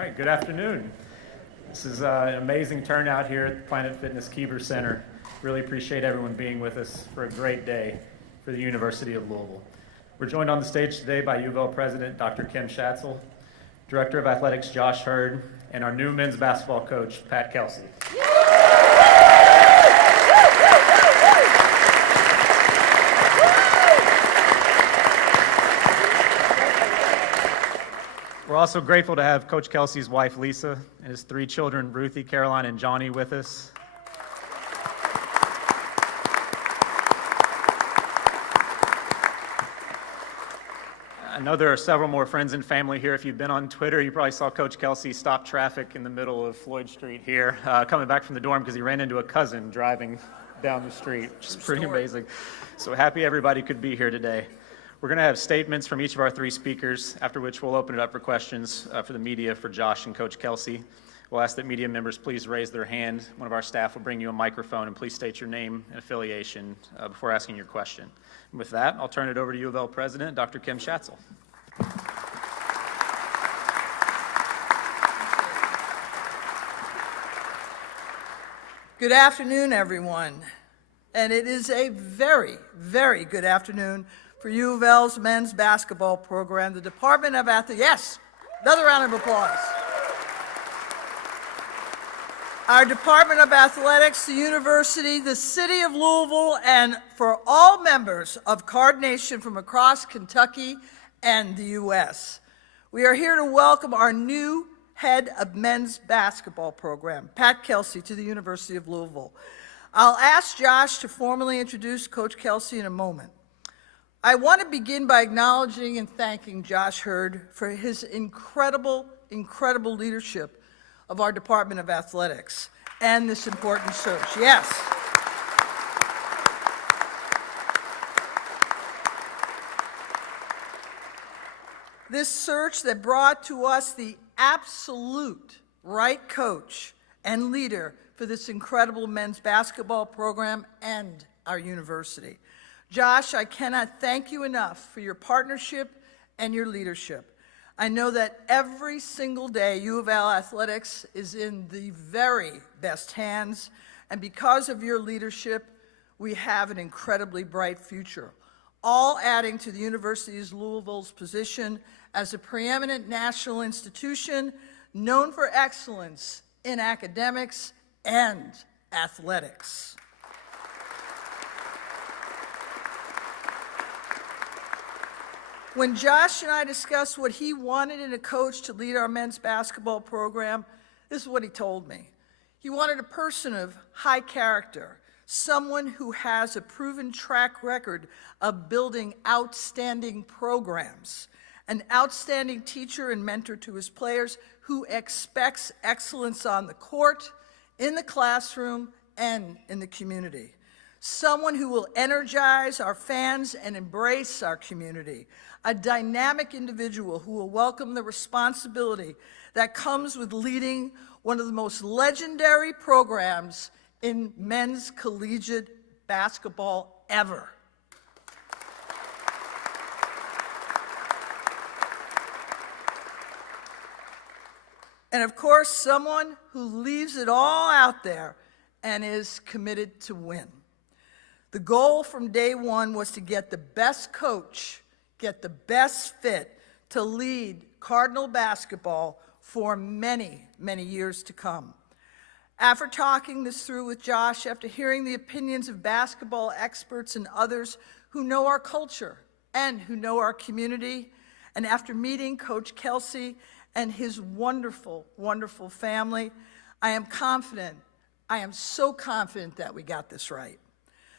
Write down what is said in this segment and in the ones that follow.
right, good afternoon. This is an amazing turnout here at the Planet Fitness Kieber Center. Really appreciate everyone being with us for a great day for the University of Louisville. We're joined on the stage today by UofL President Dr. Kim Schatzel, Director of Athletics Josh Hurd, and our new men's basketball coach, Pat Kelsey. We're also grateful to have Coach Kelsey's wife, Lisa, and his 3 children, Ruthie, Caroline, and Johnny, with us. I know there are several more friends and family here. If you've been on Twitter, you probably saw Coach Kelsey stop traffic in the middle of Floyd Street here, coming back from the dorm because he ran into a cousin driving down the street, which is pretty amazing. So happy everybody could be here today. We're going to have statements from each of our 3 speakers, after which we'll open it up for questions for the media for Josh and Coach Kelsey. We'll ask that media members please raise their hand. One of our staff will bring you a microphone, and please state your name and affiliation before asking your question. And with that, I'll turn it over to UofL President, Dr. Kim Schatzel. Good afternoon, everyone. And it is a very, very good afternoon for UofL's men's basketball program, the Department of Athletics. Yes, another round of applause. Our Department of Athletics, the university, the city of Louisville, and for all members of Card Nation from across Kentucky and the U.S. We are here to welcome our new head of men's basketball program, Pat Kelsey, to the University of Louisville. I'll ask Josh to formally introduce Coach Kelsey in a moment. I want to begin by acknowledging and thanking Josh Hurd for his incredible leadership of our Department of Athletics and this important search. Yes. This search that brought to us the absolute right coach and leader for this incredible men's basketball program and our university. Josh, I cannot thank you enough for your partnership and your leadership. I know that every single day UofL Athletics is in the very best hands, and because of your leadership, we have an incredibly bright future, all adding to the University of Louisville's position as a preeminent national institution known for excellence in academics and athletics. When Josh and I discussed what he wanted in a coach to lead our men's basketball program, this is what he told me. He wanted a person of high character, someone who has a proven track record of building outstanding programs, an outstanding teacher and mentor to his players who expects excellence on the court, in the classroom, and in the community. Someone who will energize our fans and embrace our community. A dynamic individual who will welcome the responsibility that comes with leading one of the most legendary programs in men's collegiate basketball ever. And of course, someone who leaves it all out there and is committed to win. The goal from day one was to get the best coach, get the best fit to lead Cardinal basketball for many, many years to come. After talking this through with Josh, after hearing the opinions of basketball experts and others who know our culture and who know our community, and after meeting Coach Kelsey and his wonderful, wonderful family, I am confident, I am so confident that we got this right.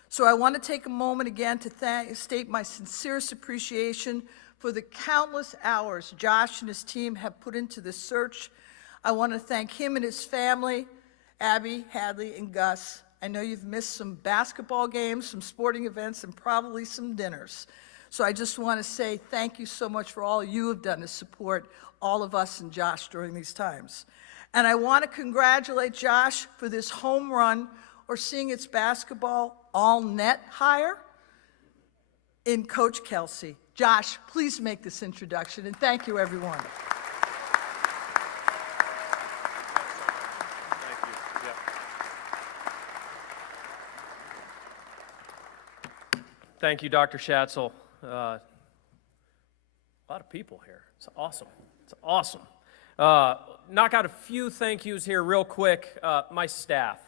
So I want to take a moment again to state my sincerest appreciation for the countless hours Josh and his team have put into this search. I want to thank him and his family, Abby, Hadley, and Gus. I know you've missed some basketball games, some sporting events, and probably some dinners. So I just want to say thank you so much for all you have done to support all of us and Josh during these times. And I want to congratulate Josh for this home run, or seeing its basketball all-net hire, in Coach Kelsey. Josh, please make this introduction, and thank you, everyone. Thank you, Dr. Schatzel. A lot of people here. It's awesome. It's awesome. Knock out a few thank yous here real quick. My staff.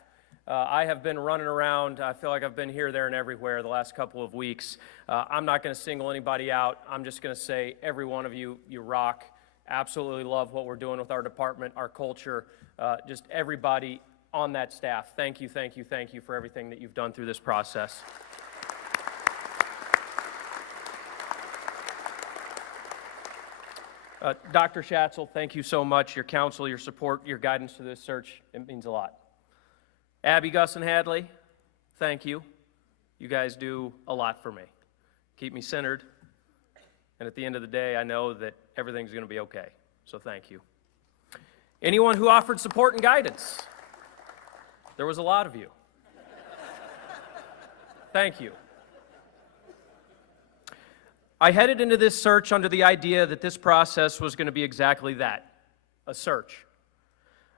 I have been running around. I feel like I've been here, there, and everywhere the last couple of weeks. I'm not going to single anybody out. I'm just going to say every one of you, you rock. Absolutely love what we're doing with our department, our culture, just everybody on that staff. Thank you, thank you, thank you for everything that you've done through this process. Dr. Schatzel, thank you so much. Your counsel, your support, your guidance to this search, it means a lot. Abby, Gus, and Hadley, thank you. You guys do a lot for me. Keep me centered, and at the end of the day, I know that everything's going to be okay, so thank you. Anyone who offered support and guidance, there was a lot of you. Thank you. I headed into this search under the idea that this process was going to be exactly that, a search.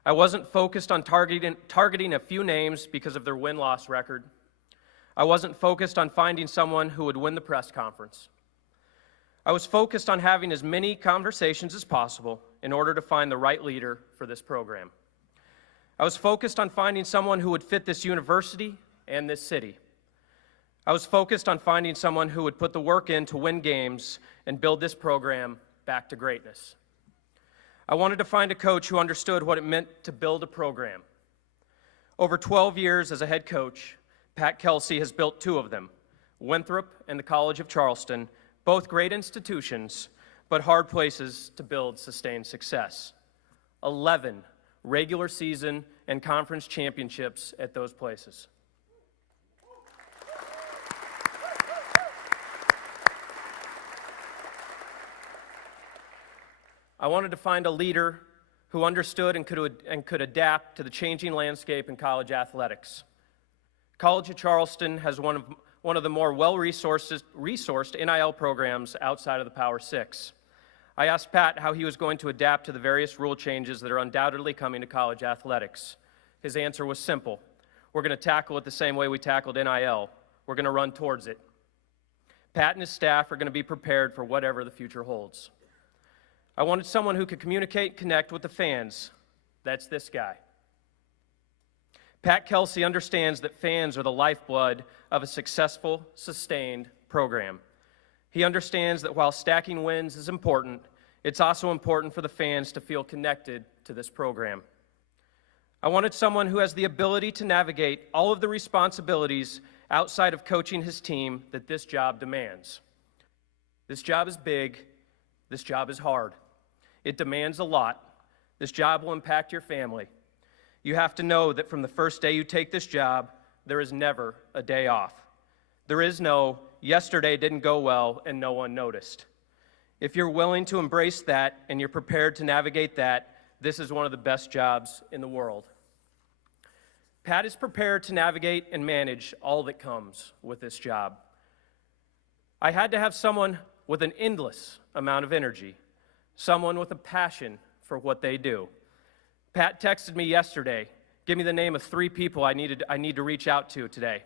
I wasn't focused on targeting a few names because of their win-loss record. I wasn't focused on finding someone who would win the press conference. I was focused on having as many conversations as possible in order to find the right leader for this program. I was focused on finding someone who would fit this university and this city. I was focused on finding someone who would put the work in to win games and build this program back to greatness. I wanted to find a coach who understood what it meant to build a program. Over 12 years as a head coach, Pat Kelsey has built two of them, Winthrop and the College of Charleston, both great institutions, but hard places to build sustained success. 11 regular season and conference championships at those places. I wanted to find a leader who understood and could adapt to the changing landscape in college athletics. College of Charleston has one of the more well-resourced NIL programs outside of the Power Six. I asked Pat how he was going to adapt to the various rule changes that are undoubtedly coming to college athletics. His answer was simple. We're going to tackle it the same way we tackled NIL. We're going to run towards it. Pat and his staff are going to be prepared for whatever the future holds. I wanted someone who could communicate and connect with the fans. That's this guy. Pat Kelsey understands that fans are the lifeblood of a successful, sustained program. He understands that while stacking wins is important, it's also important for the fans to feel connected to this program. I wanted someone who has the ability to navigate all of the responsibilities outside of coaching his team that this job demands. This job is big. This job is hard. It demands a lot. This job will impact your family. You have to know that from the first day you take this job, there is never a day off. There is no, yesterday didn't go well and no one noticed. If you're willing to embrace that and you're prepared to navigate that, this is one of the best jobs in the world. Pat is prepared to navigate and manage all that comes with this job. I had to have someone with an endless amount of energy, someone with a passion for what they do. Pat texted me yesterday, give me the name of 3 people I need to reach out to today.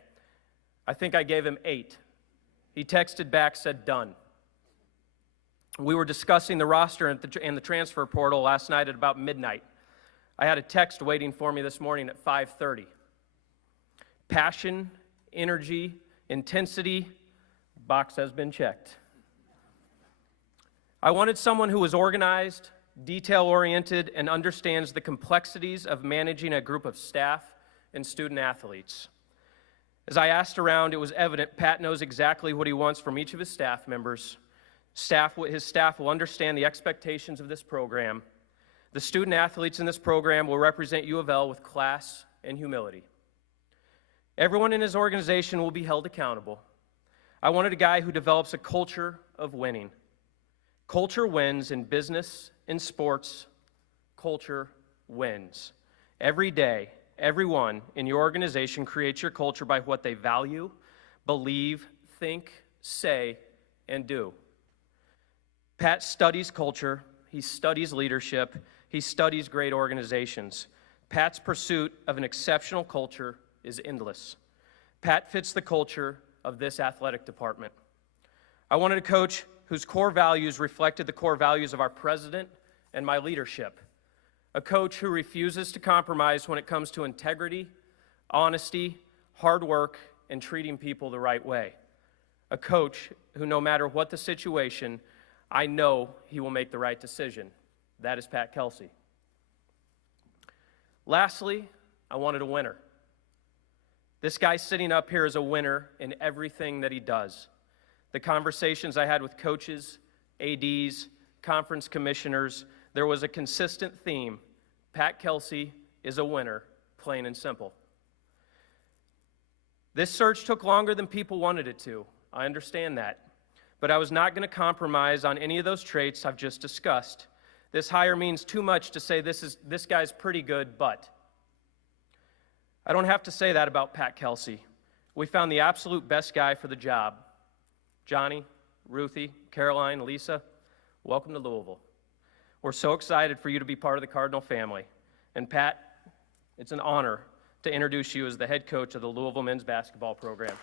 I think I gave him 8. He texted back, said done. We were discussing the roster and the transfer portal last night at about midnight. I had a text waiting for me this morning at 5:30. Passion, energy, intensity, box has been checked. I wanted someone who was organized, detail-oriented, and understands the complexities of managing a group of staff and student athletes. As I asked around, it was evident Pat knows exactly what he wants from each of his staff members. His staff will understand the expectations of this program. The student athletes in this program will represent UofL with class and humility. Everyone in his organization will be held accountable. I wanted a guy who develops a culture of winning. Culture wins in business, in sports. Culture wins. Every day, everyone in your organization creates your culture by what they value, believe, think, say, and do. Pat studies culture. He studies leadership. He studies great organizations. Pat's pursuit of an exceptional culture is endless. Pat fits the culture of this athletic department. I wanted a coach whose core values reflected the core values of our president and my leadership. A coach who refuses to compromise when it comes to integrity, honesty, hard work, and treating people the right way. A coach who, no matter what the situation, I know he will make the right decision. That is Pat Kelsey. Lastly, I wanted a winner. This guy sitting up here is a winner in everything that he does. The conversations I had with coaches, ADs, conference commissioners, there was a consistent theme. Pat Kelsey is a winner, plain and simple. This search took longer than people wanted it to. I understand that. But I was not going to compromise on any of those traits I've just discussed. This hire means too much to say this guy's pretty good, but. I don't have to say that about Pat Kelsey. We found the absolute best guy for the job. Johnny, Ruthie, Caroline, Lisa, welcome to Louisville. We're so excited for you to be part of the Cardinal family. And Pat, it's an honor to introduce you as the head coach of the Louisville men's basketball program.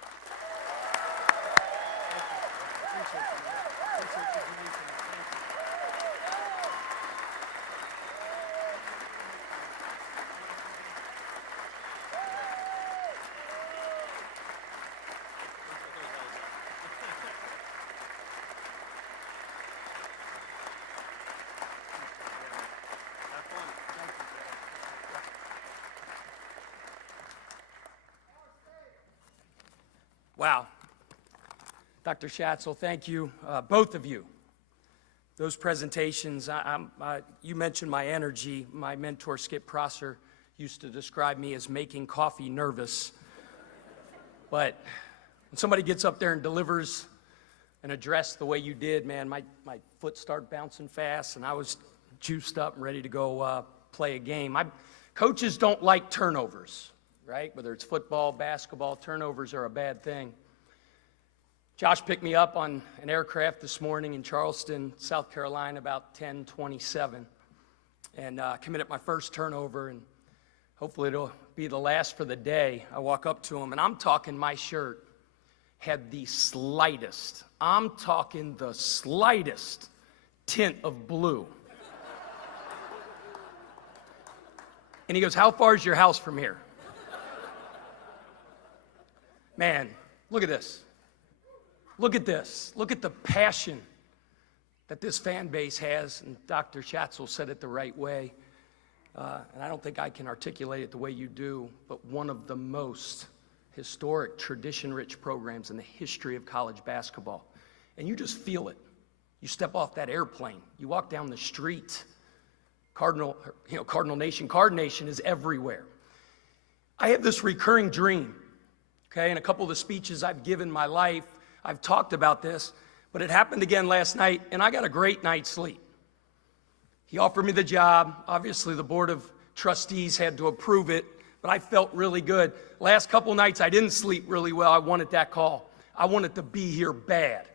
Wow. Dr. Schatzel, thank you, both of you. Those presentations, you mentioned my energy. My mentor, Skip Prosser, used to describe me as making coffee nervous. But when somebody gets up there and delivers an address the way you did, man, my foot started bouncing fast, and I was juiced up and ready to go play a game. Coaches don't like turnovers, right? Whether it's football, basketball, turnovers are a bad thing. Josh picked me up on an aircraft this morning in Charleston, South Carolina, about 10:27, and committed my first turnover, and hopefully it'll be the last for the day. I walk up to him, and I'm talking my shirt had the slightest, I'm talking the slightest tint of blue. And he goes, "How far is your house from here?" Man, look at this. Look at this. Look at the passion that this fan base has, and Dr. Schatzel said it the right way, and I don't think I can articulate it the way you do, but one of the most historic, tradition-rich programs in the history of college basketball. And you just feel it. You step off that airplane. You walk down the street. Card Nation is everywhere. I have this recurring dream. Okay, in a couple of the speeches I've given my life, I've talked about this, but it happened again last night, and I got a great night's sleep. He offered me the job. Obviously, the Board of Trustees had to approve it, but I felt really good. Last couple nights, I didn't sleep really well. I wanted that call. I wanted to be here bad.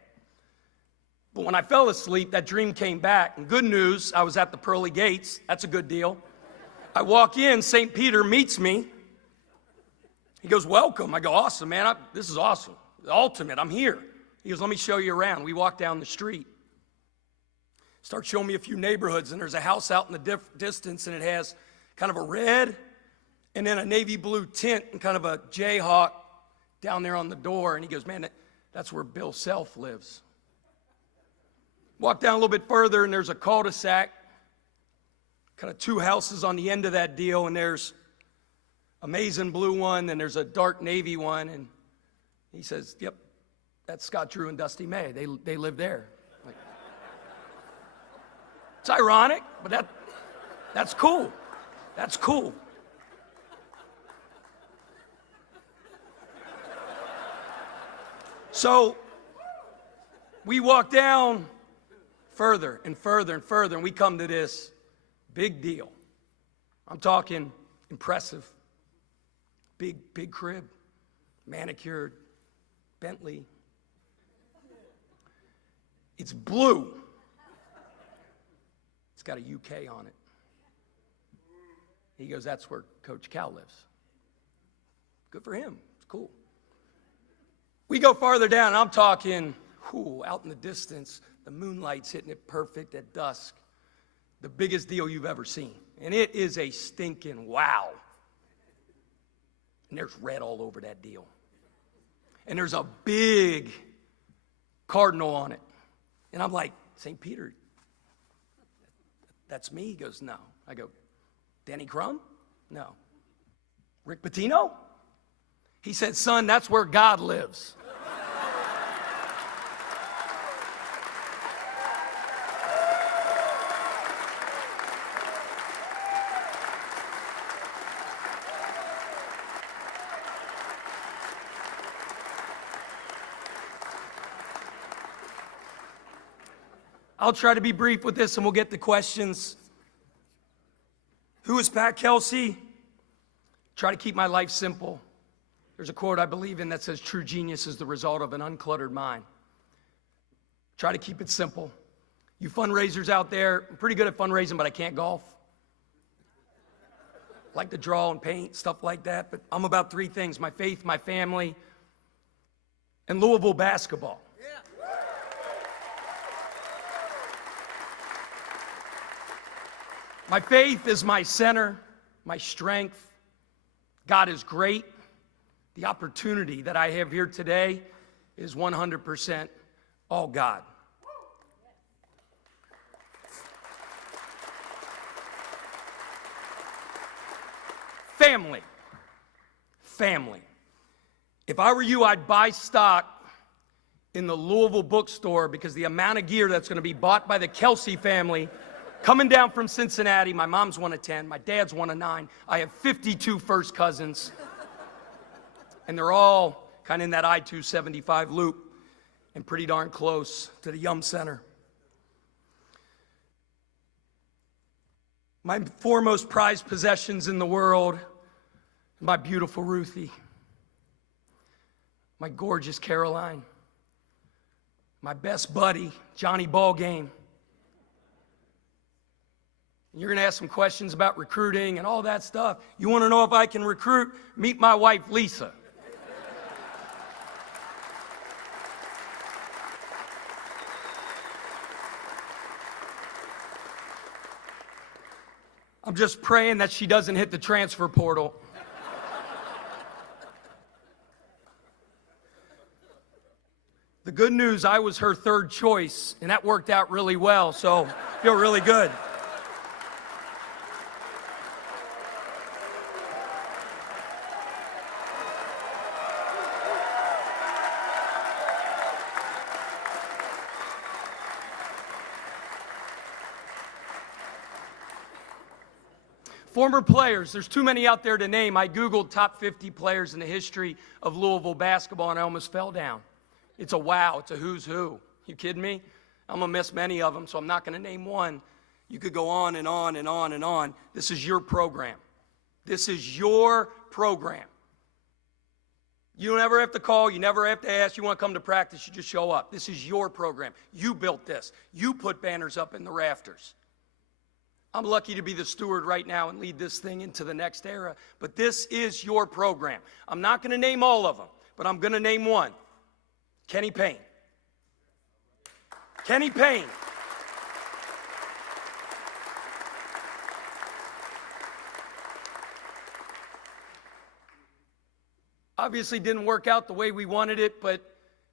But when I fell asleep, that dream came back, and good news, I was at the pearly gates. That's a good deal. I walk in, St. Peter meets me. He goes, "Welcome." I go, "Awesome, man. This is awesome. The ultimate. I'm here." He goes, "Let me show you around." We walk down the street. Start showing me a few neighborhoods, and there's a house out in the distance, and it has kind of a red and then a navy blue tint and kind of a Jayhawk down there on the door. And he goes, "Man, that's where Bill Self lives." Walk down a little bit further, and there's a cul-de-sac, kind of two houses on the end of that deal, and there's a maize and blue one, and there's a dark navy one, and he says, "Yep, that's Scott Drew and Dusty May. They live there." Like, it's ironic, but that's cool. That's cool. So we walk down further and further and further, and we come to this big deal. I'm talking impressive. Big crib, manicured, Bentley. It's blue. It's got a UK on it. He goes, "That's where Coach Cal lives." Good for him. It's cool. We go farther down, and I'm talking, out in the distance, the moonlight's hitting it perfect at dusk. The biggest deal you've ever seen. And it is a stinking wow. And there's red all over that deal. And there's a big cardinal on it. And I'm like, St. Peter, that's me? He goes, no. I go, Danny Crum? No. Rick Pitino? He said, son, that's where God lives. I'll try to be brief with this and we'll get to questions. Who is Pat Kelsey? Try to keep my life simple. There's a quote I believe in that says, true genius is the result of an uncluttered mind. Try to keep it simple. You fundraisers out there, I'm pretty good at fundraising, but I can't golf. Like to draw and paint, stuff like that, but I'm about three things: my faith, my family, and Louisville basketball. My faith is my center, my strength. God is great. The opportunity that I have here today is 100% all God. Family. Family. If I were you, I'd buy stock in the Louisville bookstore, because the amount of gear that's going to be bought by the Kelsey family coming down from Cincinnati. My mom's one of 10. My dad's one of 9. I have 52 first cousins. And they're all kind of in that I-275 loop and pretty darn close to the Yum Center. My foremost prized possessions in the world, my beautiful Ruthie, my gorgeous Caroline, my best buddy, Johnny Ballgame. You're going to ask some questions about recruiting and all that stuff. You want to know if I can recruit? Meet my wife, Lisa. I'm just praying that she doesn't hit the transfer portal. The good news, I was her third choice, and that worked out really well, so I feel really good. Former players, there's too many out there to name. I Googled top 50 players in the history of Louisville basketball, and I almost fell down. It's a wow, it's a who's who. You kidding me? I'm going to miss many of them, so I'm not going to name one. You could go on and on and on and on. This is your program. This is your program. You don't ever have to call. You never have to ask. You want to come to practice, you just show up. This is your program. You built this. You put banners up in the rafters. I'm lucky to be the steward right now and lead this thing into the next era, but this is your program. I'm not going to name all of them, but I'm going to name one. Kenny Payne. Kenny Payne. Obviously didn't work out the way we wanted it, but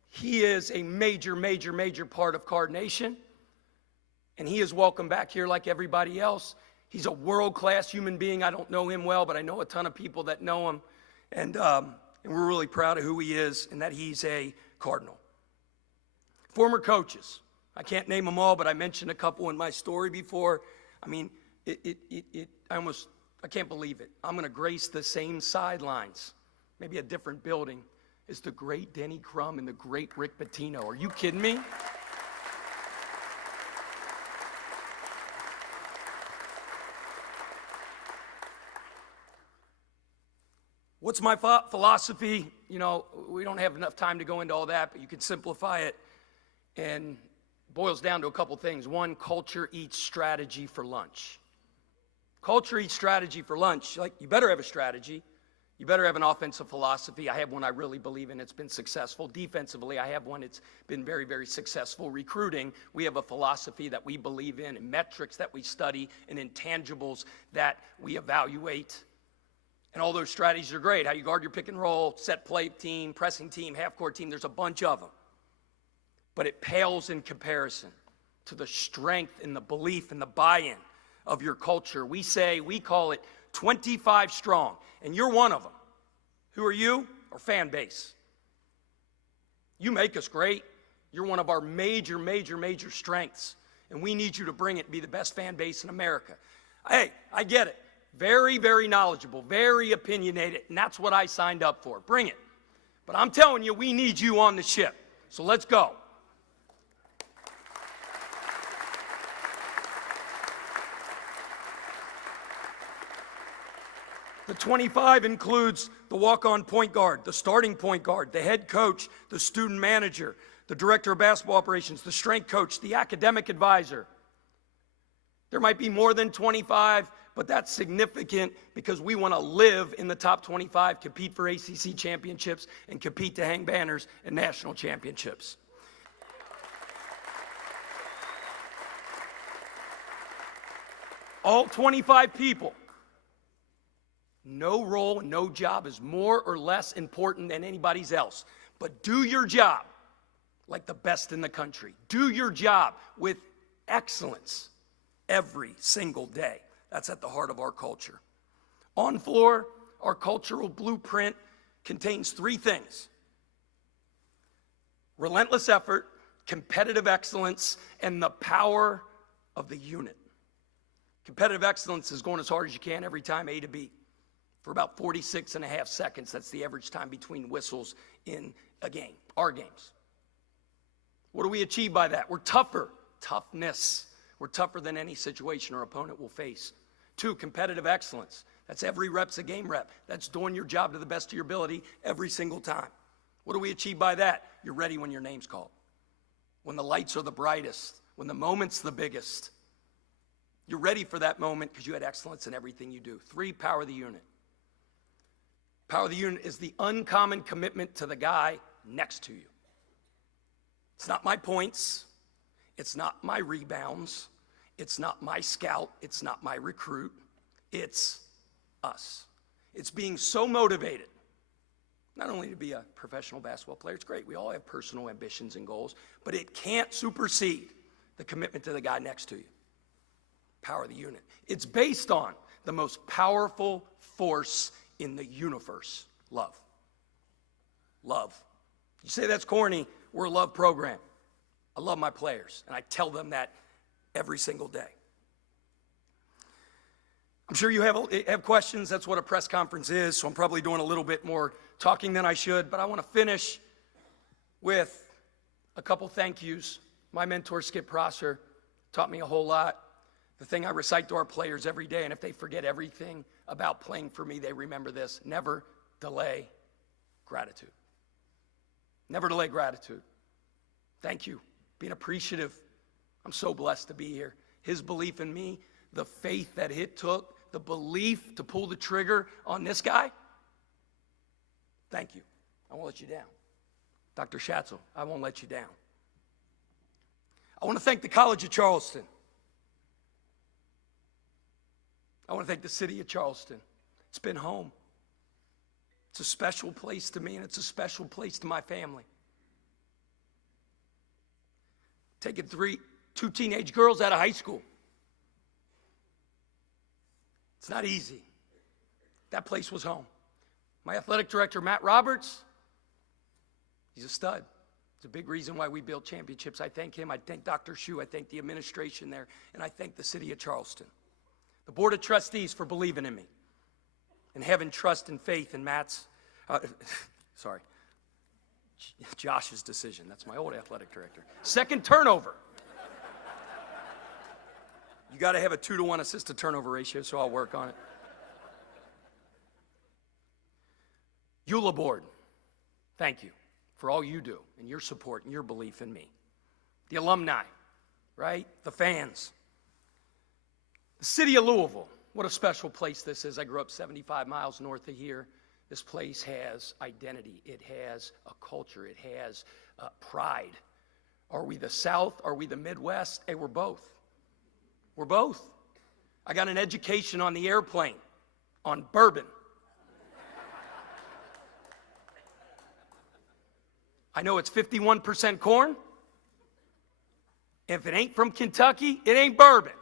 he is a major, major, major part of Card Nation. And he is welcome back here like everybody else. He's a world-class human being. I don't know him well, but I know a ton of people that know him. And we're really proud of who he is and that he's a Cardinal. Former coaches. I can't name them all, but I mentioned a couple in my story before. I mean, I can't believe it. I'm going to grace the same sidelines, maybe a different building, as the great Denny Crum and the great Rick Pitino. Are you kidding me? What's my philosophy? You know, we don't have enough time to go into all that, but you can simplify it, and it boils down to a couple things. One, culture eats strategy for lunch. Culture eats strategy for lunch. Like, you better have a strategy. You better have an offensive philosophy. I have one I really believe in. It's been successful. Defensively, I have one. It's been very, very successful. Recruiting, we have a philosophy that we believe in, and metrics that we study, and intangibles that we evaluate. And all those strategies are great. How you guard your pick and roll, set play team, pressing team, half-court team. There's a bunch of them. But it pales in comparison to the strength and the belief and the buy-in of your culture. We call it 25 strong, and you're one of them. Who are you? Our fan base. You make us great. You're one of our major, major, major strengths, and we need you to bring it and be the best fan base in America. Hey, I get it. Very, very knowledgeable, very opinionated, and that's what I signed up for. Bring it. But I'm telling you, we need you on the ship. So let's go. The 25 includes the walk-on point guard, the starting point guard, the head coach, the student manager, the director of basketball operations, the strength coach, the academic advisor. There might be more than 25, but that's significant because we want to live in the top 25, compete for ACC championships, and compete to hang banners and national championships. All 25 people. No role, no job is more or less important than anybody's else. But do your job like the best in the country. Do your job with excellence every single day. That's at the heart of our culture. On floor, our cultural blueprint contains three things: relentless effort, competitive excellence, and the power of the unit. Competitive excellence is going as hard as you can every time, A to B. For about 46 and a half seconds. That's the average time between whistles in a game, our games. What do we achieve by that? We're tougher. Toughness. We're tougher than any situation or opponent will face. 2, competitive excellence. That's every rep's a game rep. That's doing your job to the best of your ability every single time. What do we achieve by that? You're ready when your name's called. When the lights are the brightest. When the moment's the biggest. You're ready for that moment because you had excellence in everything you do. 3, power of the unit. Power of the unit is the uncommon commitment to the guy next to you. It's not my points. It's not my rebounds. It's not my scout. It's not my recruit. It's us. It's being so motivated, not only to be a professional basketball player, it's great. We all have personal ambitions and goals, but it can't supersede the commitment to the guy next to you. Power of the unit. It's based on the most powerful force in the universe, love. Love. You say that's corny, we're a love program. I love my players, and I tell them that every single day. I'm sure you have questions. That's what a press conference is, so I'm probably doing a little bit more talking than I should, but I want to finish with a couple thank yous. My mentor, Skip Prosser, taught me a whole lot. The thing I recite to our players every day, and if they forget everything about playing for me, they remember this: never delay gratitude. Never delay gratitude. Thank you. Being appreciative. I'm so blessed to be here. His belief in me, the faith that it took, the belief to pull the trigger on this guy. Thank you. I won't let you down. Dr. Schatzel, I won't let you down. I want to thank the College of Charleston. I want to thank the city of Charleston. It's been home. It's a special place to me, and it's a special place to my family. Taking two teenage girls out of high school. It's not easy. That place was home. My athletic director, Matt Roberts, he's a stud. It's a big reason why we built championships. I thank him. I thank Dr. Shue. I thank the administration there. And I thank the city of Charleston. The Board of Trustees for believing in me and having trust and faith in Josh's decision. That's my old athletic director. Second turnover. You got to have a 2-to-1 assist to turnover ratio, so I'll work on it. EULA Board, thank you for all you do and your support and your belief in me. The alumni, right? The fans. The city of Louisville, what a special place this is. I grew up 75 miles north of here. This place has identity. It has a culture. It has pride. Are we the South? Are we the Midwest? Hey, we're both. We're both. I got an education on the airplane, on bourbon. I know it's 51% corn. If it ain't from Kentucky, it ain't bourbon.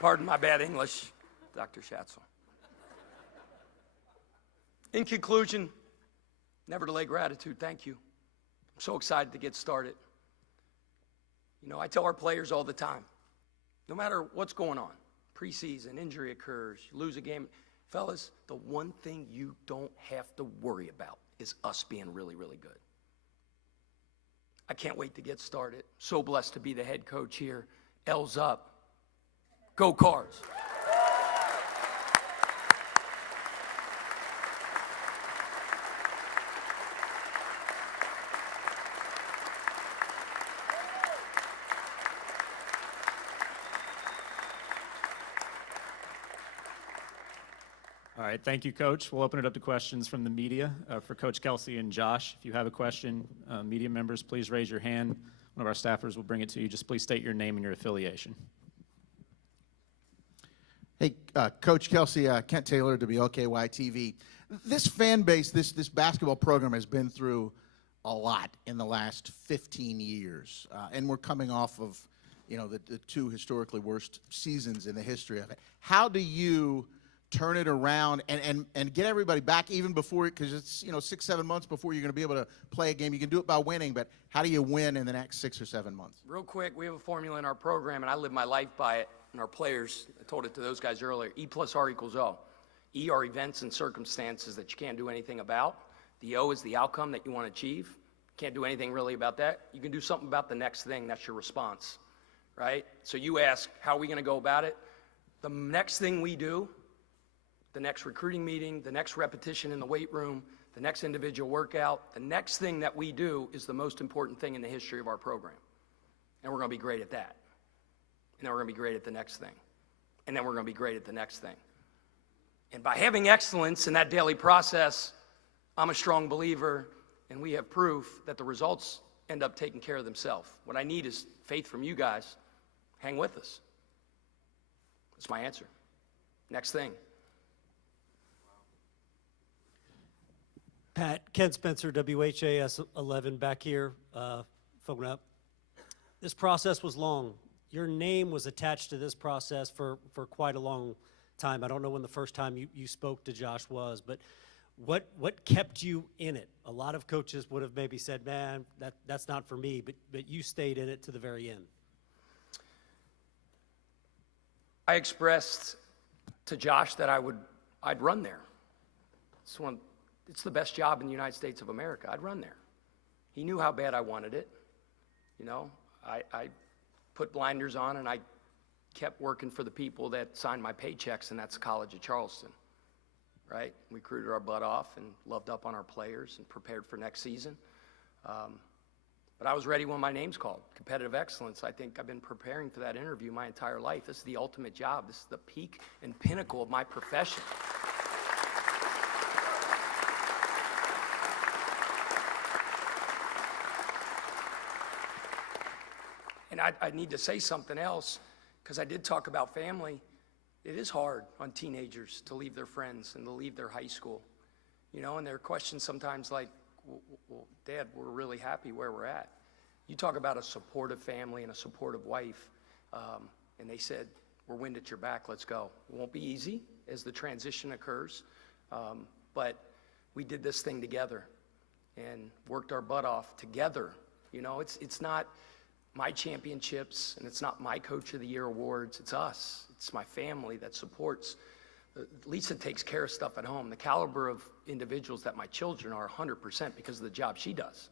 Pardon my bad English, Dr. Schatzel. In conclusion, never delay gratitude. Thank you. I'm so excited to get started. You know, I tell our players all the time, no matter what's going on, preseason, injury occurs, you lose a game, fellas, the one thing you don't have to worry about is us being really, really good. I can't wait to get started. So blessed to be the head coach here. L's up. Go Cards. All right, thank you, Coach. We'll open it up to questions from the media for Coach Kelsey and Josh. If you have a question, media members, please raise your hand. One of our staffers will bring it to you. Just please state your name and your affiliation. Hey, Coach Kelsey, Kent Taylor, WLKY TV. This fan base, this basketball program has been through a lot in the last 15 years. And we're coming off of, you know, the two historically worst seasons in the history of it. How do you turn it around and get everybody back even before, because it's, you know, 6-7 months before you're going to be able to play a game. You can do it by winning, but how do you win in the next 6 or 7 months? Real quick, we have a formula in our program, and I live my life by it. And our players, I told it to those guys earlier, E plus R equals O. E are events and circumstances that you can't do anything about. The O is the outcome that you want to achieve. Can't do anything really about that. You can do something about the next thing. That's your response, right? So you ask, how are we going to go about it? The next thing we do, the next recruiting meeting, the next repetition in the weight room, the next individual workout, the next thing that we do is the most important thing in the history of our program. And we're going to be great at that. And then we're going to be great at the next thing. And then we're going to be great at the next thing. And by having excellence in that daily process, I'm a strong believer, and we have proof that the results end up taking care of themselves. What I need is faith from you guys. Hang with us. That's my answer. Next thing. Pat, Ken Spencer, WHAS 11, back here, phone up. This process was long. Your name was attached to this process for quite a long time. I don't know when the first time you spoke to Josh was, but what kept you in it? A lot of coaches would have maybe said, man, that's not for me, but you stayed in it to the very end. I expressed to Josh that I'd run there. It's the best job in the United States of America. I'd run there. He knew how bad I wanted it. You know, I put blinders on and I kept working for the people that signed my paychecks, and that's the College of Charleston, right? We recruited our butt off and loved up on our players and prepared for next season. But I was ready when my name's called. Competitive excellence. I think I've been preparing for that interview my entire life. This is the ultimate job. This is the peak and pinnacle of my profession. And I need to say something else, because I did talk about family. It is hard on teenagers to leave their friends and to leave their high school. You know, and there are questions sometimes like, well, Dad, we're really happy where we're at. You talk about a supportive family and a supportive wife, and they said, we're wind at your back, let's go. It won't be easy as the transition occurs, but we did this thing together and worked our butt off together. You know, it's not my championships, and it's not my Coach of the Year awards. It's us. It's my family that supports. Lisa takes care of stuff at home. The caliber of individuals that my children are 100% because of the job she does,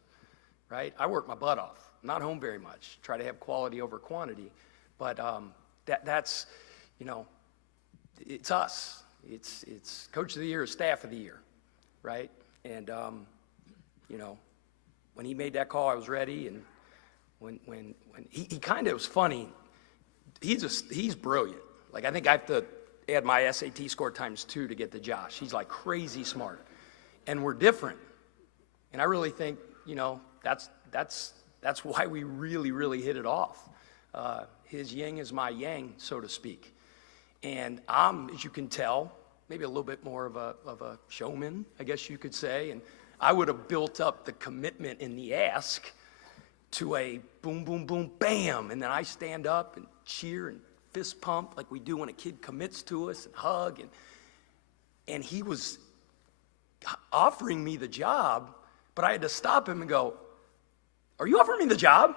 right? I work my butt off. I'm not home very much. Try to have quality over quantity. But that's, you know, it's us. It's Coach of the Year, Staff of the Year, right? And, you know, when he made that call, I was ready. And when he kind of was funny. He's brilliant. Like, I think I have to add my SAT score ×2 to get to Josh. He's like crazy smart. And we're different. And I really think, that's why we really, really hit it off. His yin is my yang, so to speak. And I'm, as you can tell, maybe a little bit more of a showman, I guess you could say. And I would have built up the commitment in the ask to a boom, boom, boom, bam. And then I stand up and cheer and fist pump like we do when a kid commits to us and hug. And he was offering me the job, but I had to stop him and go, "Are you offering me the job?"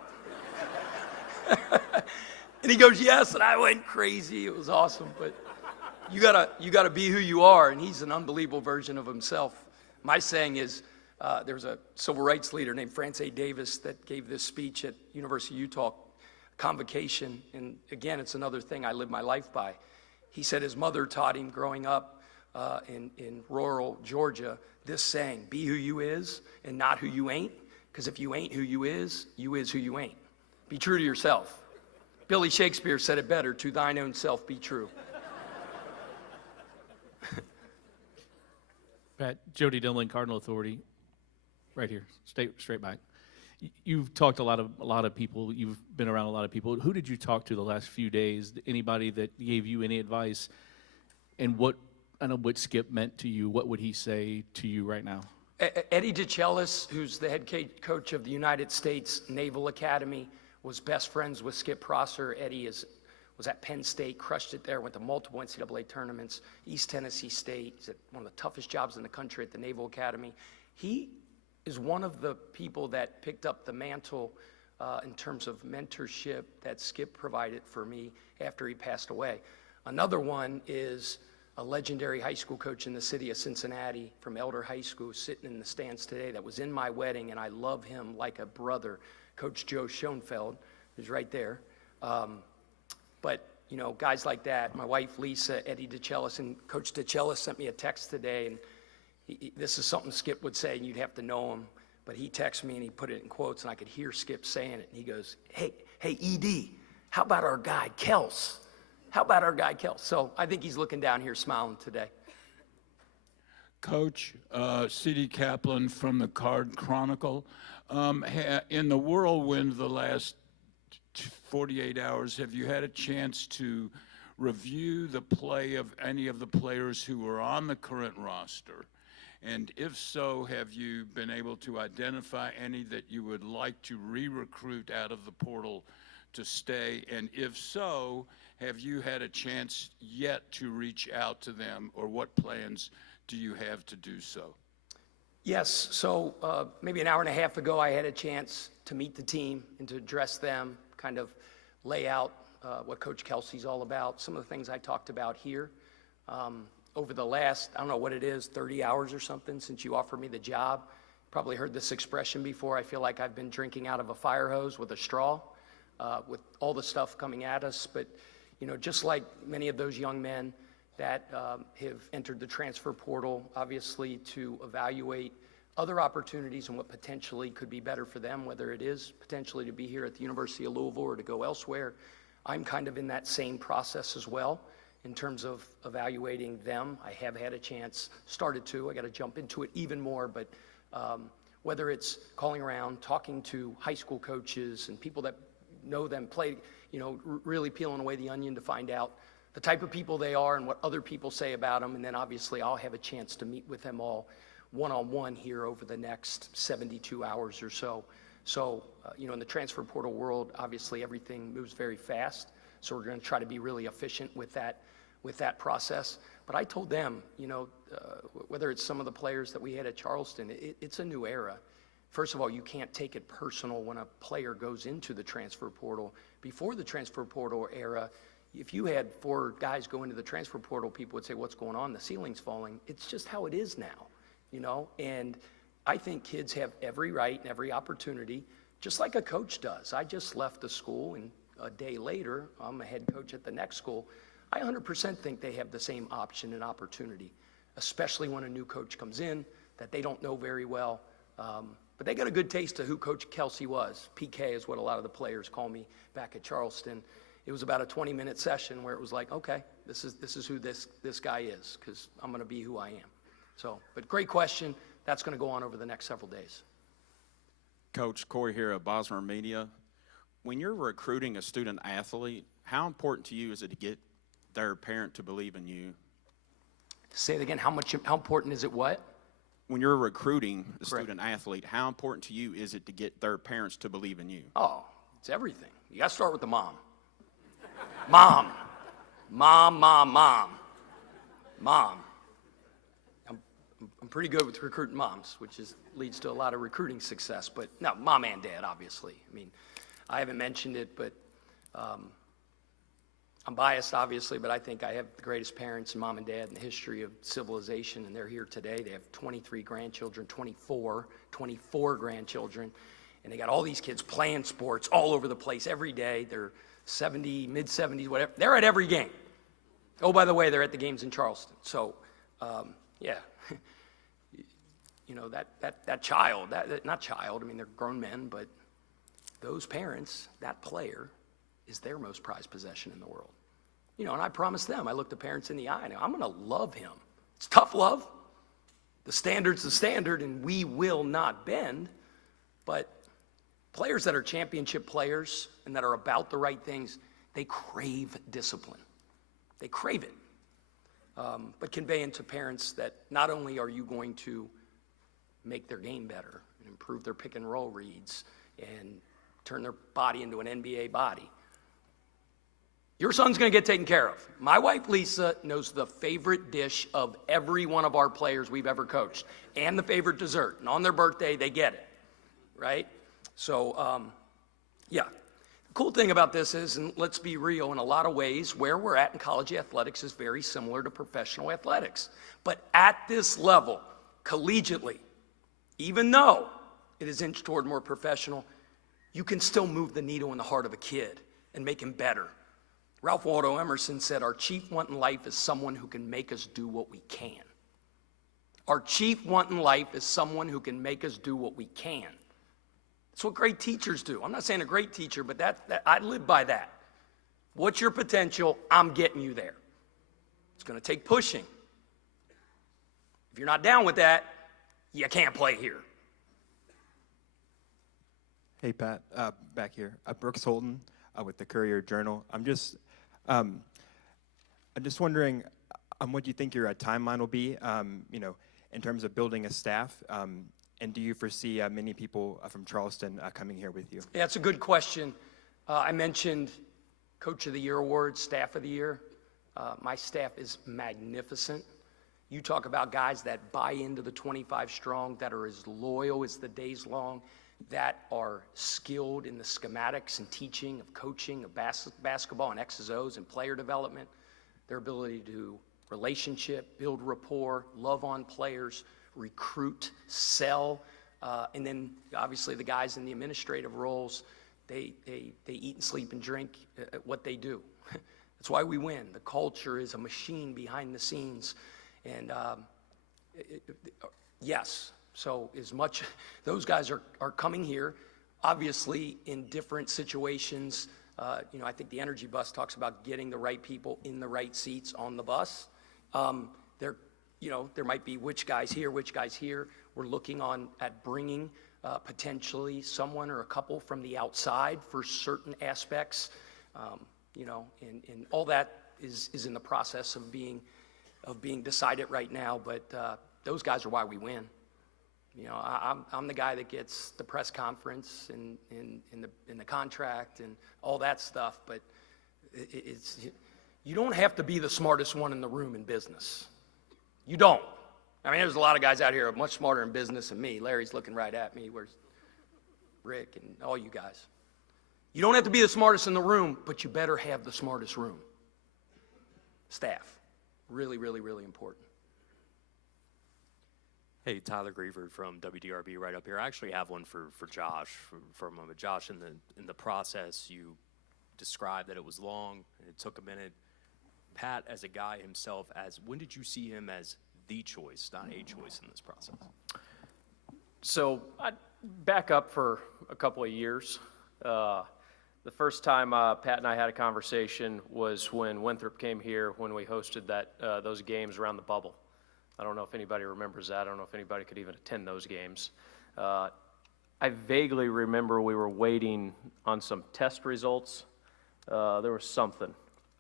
And he goes, "Yes," and I went crazy. It was awesome, but you gotta be who you are, and he's an unbelievable version of himself. My saying is, there's a civil rights leader named Francis A. Davis that gave this speech at University of Utah convocation, and again, it's another thing I live my life by. He said his mother taught him growing up in rural Georgia this saying: "Be who you is and not who you ain't, because if you ain't who you is who you ain't." Be true to yourself. Billy Shakespeare said it better: "To thine own self be true." Pat, Jody Dillon, Cardinal Authority, right here, straight back. You've talked to a lot of people. You've been around a lot of people. Who did you talk to the last few days? Anybody that gave you any advice? And what Skip meant to you? What would he say to you right now? Eddie DeChellis, who's the head coach of the United States Naval Academy, was best friends with Skip Prosser. Eddie was at Penn State, crushed it there, went to multiple NCAA tournaments, East Tennessee State. He's at one of the toughest jobs in the country at the Naval Academy. He is one of the people that picked up the mantle in terms of mentorship that Skip provided for me after he passed away. Another one is a legendary high school coach in the city of Cincinnati from Elder High School, sitting in the stands today, that was in my wedding, and I love him like a brother, Coach Joe Schoenfeld, who's right there. But, guys like that, my wife Lisa, Eddie DeChellis, and Coach DeChellis sent me a text today, and this is something Skip would say, and you'd have to know him, but he texted me and he put it in quotes, and I could hear Skip saying it, and he goes, hey, ED, how about our guy, Kels? How about our guy, Kels? So I think he's looking down here smiling today. Coach, C.D. Kaplan from the Card Chronicle. In the whirlwind of the last 48 hours, have you had a chance to review the play of any of the players who were on the current roster? And if so, have you been able to identify any that you would like to re-recruit out of the portal to stay? And if so, have you had a chance yet to reach out to them, or what plans do you have to do so? Yes, so maybe an hour and a half ago, I had a chance to meet the team and to address them, kind of lay out what Coach Kelsey's all about, some of the things I talked about here. Over the last, I don't know what it is, 30 hours or something since you offered me the job. Probably heard this expression before. I feel like I've been drinking out of a fire hose with a straw, with all the stuff coming at us. But, just like many of those young men that have entered the transfer portal, obviously to evaluate other opportunities and what potentially could be better for them, whether it is potentially to be here at the University of Louisville or to go elsewhere. I'm kind of in that same process as well in terms of evaluating them. I have had a chance, started to, I got to jump into it even more, but whether it's calling around, talking to high school coaches and people that know them, play, really peeling away the onion to find out the type of people they are and what other people say about them, and then obviously I'll have a chance to meet with them all one-on-one here over the next 72 hours or so. So, in the transfer portal world, obviously everything moves very fast, so we're going to try to be really efficient with that process. But I told them, whether it's some of the players that we had at Charleston, it's a new era. First of all, you can't take it personal when a player goes into the transfer portal. Before the transfer portal era, if you had 4 guys go into the transfer portal, people would say, what's going on? The ceiling's falling. It's just how it is now, and I think kids have every right and every opportunity, just like a coach does. I just left the school, and a day later, I'm a head coach at the next school. I 100% think they have the same option and opportunity, especially when a new coach comes in that they don't know very well. But they got a good taste of who Coach Kelsey was. PK is what a lot of the players call me back at Charleston. it was about a 20-minute session where it was like, okay, this is who this guy is, because I'm going to be who I am. So, but great question. That's going to go on over the next several days. Coach Corey here at Bosmer Media. When you're recruiting a student athlete, how important to you is it to get their parent to believe in you? Say it again. How important is it what? When you're recruiting a student athlete, how important to you is it to get their parents to believe in you? Oh, it's everything. You got to start with the mom. Mom. I'm pretty good with recruiting moms, which leads to a lot of recruiting success. But no, mom and dad, obviously. I mean, I haven't mentioned it, but I'm biased, obviously, but I think I have the greatest parents, mom and dad, in the history of civilization, and they're here today. They have 23 grandchildren, 24 grandchildren, and they got all these kids playing sports all over the place every day. They're 70, mid-70s, whatever. They're at every game. Oh, by the way, they're at the games in Charleston. So, yeah. You know, that child, not child, I mean, they're grown men, but those parents, that player, is their most prized possession in the world. You know, and I promised them, I looked the parents in the eye, and I'm going to love him. It's tough love. The standard's the standard, and we will not bend. But players that are championship players and that are about the right things, they crave discipline. They crave it. But conveying to parents that not only are you going to make their game better and improve their pick and roll reads and turn their body into an NBA body, your son's going to get taken care of. My wife, Lisa, knows the favorite dish of every one of our players we've ever coached and the favorite dessert. And on their birthday, they get it, right? So, yeah. The cool thing about this is, and let's be real, in a lot of ways, where we're at in college athletics is very similar to professional athletics. But at this level, collegiately, even though it is inched toward more professional, you can still move the needle in the heart of a kid and make him better. Ralph Waldo Emerson said, our chief want in life is someone who can make us do what we can. Our chief want in life is someone who can make us do what we can. That's what great teachers do. I'm not saying a great teacher, but that I live by that. What's your potential? I'm getting you there. It's going to take pushing. If you're not down with that, you can't play here. Hey, Pat, back here. Brooks Holton with the Courier-Journal. I'm just wondering what you think your timeline will be, in terms of building a staff, and do you foresee many people from Charleston coming here with you? Yeah, it's a good question. I mentioned Coach of the Year awards, Staff of the Year. My staff is magnificent. You talk about guys that buy into the 25 strong, that are as loyal as the day's long, that are skilled in the schematics and teaching of coaching of basketball and X's O's and player development, their ability to do relationship, build rapport, love on players, recruit, sell, and then obviously the guys in the administrative roles, they eat and sleep and drink what they do. That's why we win. The culture is a machine behind the scenes. And yes, so as much, those guys are coming here, obviously in different situations. I think the energy bus talks about getting the right people in the right seats on the bus. There might be which guys here. We're looking at bringing potentially someone or a couple from the outside for certain aspects, and all that is in the process of being decided right now. But those guys are why we win. I'm the guy that gets the press conference and in the contract and all that stuff. But you don't have to be the smartest one in the room in business. You don't. I mean, there's a lot of guys out here who are much smarter in business than me. Larry's looking right at me. Where's Rick and all you guys? You don't have to be the smartest in the room, but you better have the smartest room. Staff. Really, really, really important. Hey, Tyler Griever from WDRB right up here. I actually have one for Josh for a moment. Josh, in the process, you described that it was long, and it took a minute. Pat, as a guy himself, when did you see him as the choice, not a choice in this process? So I'd back up for a couple of years. The The first time Pat and I had a conversation was when Winthrop came here, when we hosted those games around the bubble. I don't know if anybody remembers that. I don't know if anybody could even attend those games. I vaguely remember we were waiting on some test results. There was something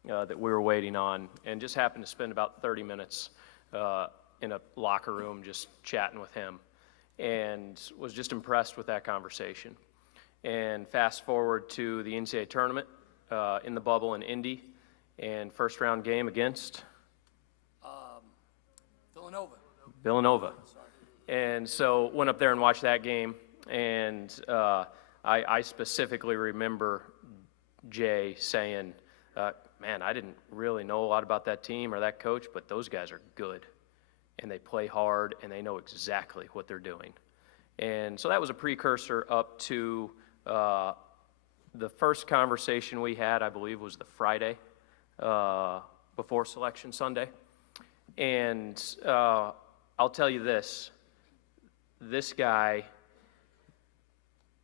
that we were waiting on, and just happened to spend about 30 minutes in a locker room just chatting with him, and was just impressed with that conversation. And fast forward to the NCAA tournament in the bubble in Indy, and first round game against Villanova. And so went up there and watched that game, and I specifically remember Jay saying, man, I didn't really know a lot about that team or that coach, but those guys are good, and they play hard, and they know exactly what they're doing. And so that was a precursor up to the first conversation we had, I believe, was the Friday before Selection Sunday. And I'll tell you this guy,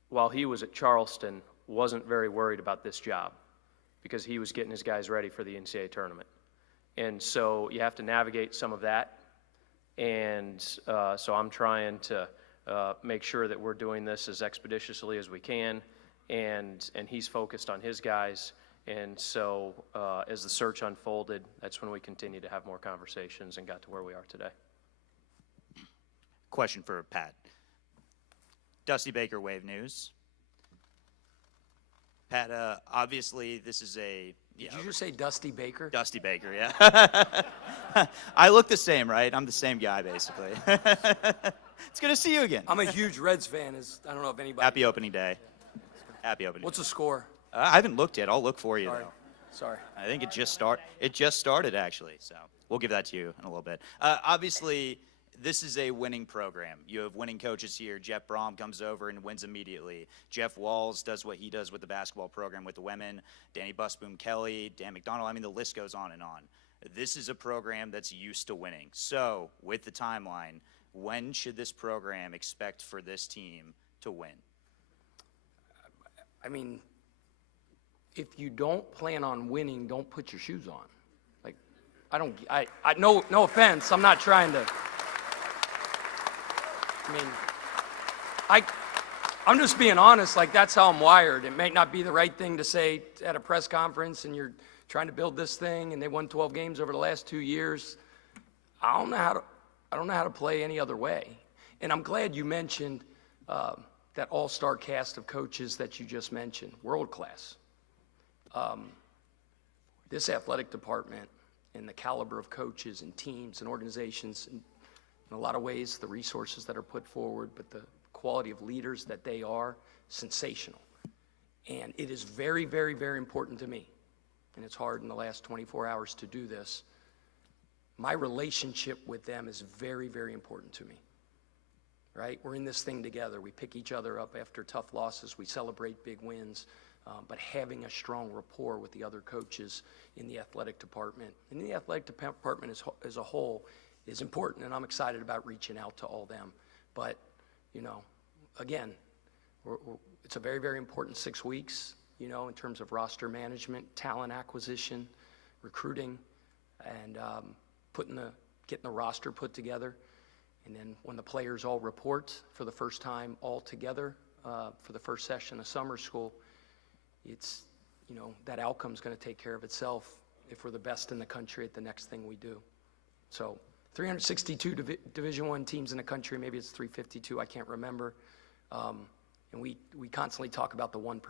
while he was at Charleston, wasn't very worried about this job because he was getting his guys ready for the NCAA tournament. And so you have to navigate some of that. And so I'm trying to make sure that we're doing this as expeditiously as we can, and he's focused on his guys. And so as the search unfolded, that's when we continued to have more conversations and got to where we are today. Question for Pat. Dusty Baker, Wave News. Pat, obviously this is a... Did you just say Dusty Baker? Dusty Baker, yeah. I look the same, right? I'm the same guy, basically. It's good to see you again. I'm a huge Reds fan. I don't know if anybody... Happy opening day. Happy opening What's day. the score? I haven't looked yet. I'll look for you, Sorry. though. Sorry. I think it just started, actually, so we'll give that to you in a little bit. Obviously, this is a winning program. You have winning coaches here. Jeff Brom comes over and wins immediately. Jeff Walls does what he does with the basketball program with the women. Danny Busboom Kelly, Dan McDonald. I mean, the list goes on and on. This is a program that's used to winning. So, with the timeline, when should this program expect for this team to win? I mean, if you don't plan on winning, don't put your shoes on. Like, no offense, I'm not trying to. I mean, I'm just being honest, like that's how I'm wired. It may not be the right thing to say at a press conference and you're trying to build this thing and they won 12 games over the last 2 years. I don't know how to play any other way. And I'm glad you mentioned that all-star cast of coaches that you just mentioned, world class. This athletic department and the caliber of coaches and teams and organizations, and in a lot of ways, the resources that are put forward, but the quality of leaders that they are, sensational. And it is very, very, very important to me, and it's hard in the last 24 hours to do this. My relationship with them is very, very important to me, right? We're in this thing together. We pick each other up after tough losses. We celebrate big wins. But having a strong rapport with the other coaches in the athletic department and the athletic department as a whole is important, and I'm excited about reaching out to all them. But, you know, again, it's a very, very important 6 weeks, you know, in terms of roster management, talent acquisition, recruiting, and getting the roster put together. And then when the players all report for the first time all together for the first session of summer school, it's, you know, that outcome's going to take care of itself if we're the best in the country at the next thing we do. So 362 Division I teams in the country, maybe it's 352, I can't remember. And we constantly talk about the 1%,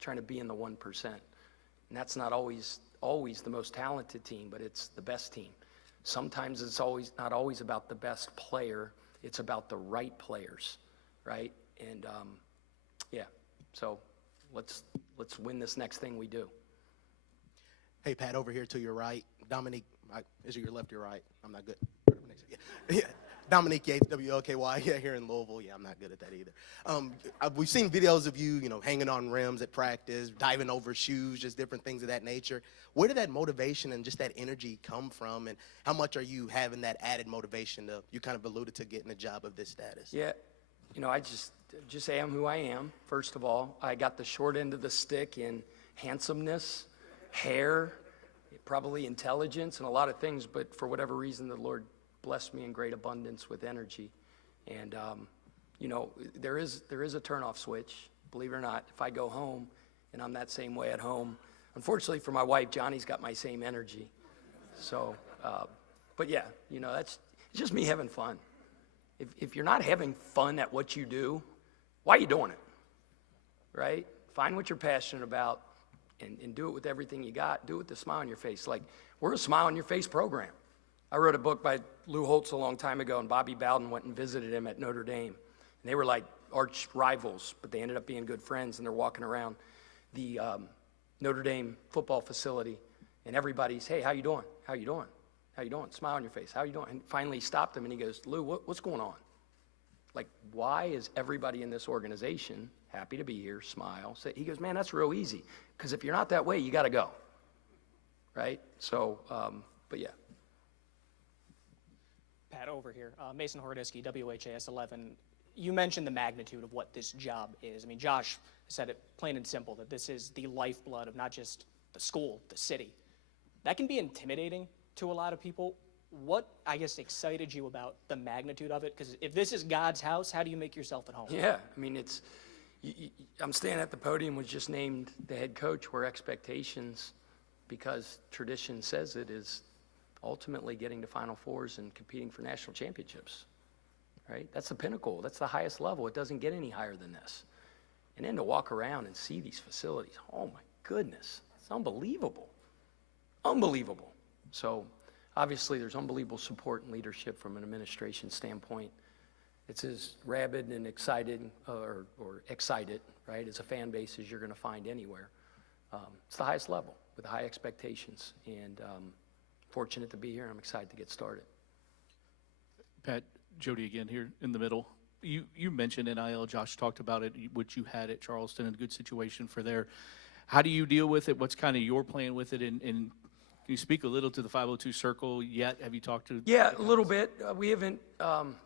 trying to be in the 1%. And that's not always the most talented team, but it's the best team. Sometimes it's not always about the best player, it's about the right players, right? And yeah, so let's win this next thing we do. Hey, Pat, over here to your right. Dominique, is it your left or your right? I'm not good. Yeah. Dominique Yates, WLKY, yeah, here in Louisville. Yeah, I'm not good at that either. We've seen videos of you, hanging on rims at practice, diving over shoes, just different things of that nature. Where did that motivation and just that energy come from, and how much are you having that added motivation you kind of alluded to getting a job of this status? Yeah, just am who I am, first of all. I got the short end of the stick in handsomeness, hair, probably intelligence, and a lot of things, but for whatever reason, the Lord blessed me in great abundance with energy. And, you know, there is a turnoff switch, believe it or not. If I go home and I'm that same way at home, unfortunately for my wife, Johnny's got my same energy. So, but yeah, you know, it's just me having fun. If you're not having fun at what you do, why are you doing it, right? Find what you're passionate about and do it with everything you got. Do it with a smile on your face. Like, we're a smile on your face program. I wrote a book by Lou Holtz a long time ago, and Bobby Bowden went and visited him at Notre Dame. And they were like arch rivals, but they ended up being good friends, and they're walking around the Notre Dame football facility, and everybody's, hey, how you doing? How you doing? How you doing? Smile on your face. How you doing? And finally he stopped him, and he goes, Lou, what's going on? Like, why is everybody in this organization happy to be here, smile? He goes, man, that's real easy, because if you're not that way, you got to go, right? So, but yeah. Pat, over here. Mason Horodisky, WHAS 11. You mentioned the magnitude of what this job is. I mean, Josh said it plain and simple, that this is the lifeblood of not just the school, the city. That can be intimidating to a lot of people. What, I guess, excited you about the magnitude of it? Because if this is God's house, how do you make yourself at home? Yeah, I mean, I'm standing at the podium, was just named the head coach, where expectations, because tradition says it, is ultimately getting to Final Fours and competing for national championships, right? That's the pinnacle. That's the highest level. It doesn't get any higher than this. And then to walk around and see these facilities, oh my goodness, it's unbelievable. Unbelievable. So obviously there's unbelievable support and leadership from an administration standpoint. It's as rabid and excited, or excited, right, as a fan base as you're going to find anywhere. It's the highest level with high expectations, and fortunate to be here. I'm excited to get started. Pat, Jody again here in the middle. You mentioned NIL. Josh talked about it, what you had at Charleston, a good situation for there. How do you deal with it? What's kind of your plan with it? And can you speak a little to the 502 circle yet? Have you talked to? Yeah, a little bit. We haven't,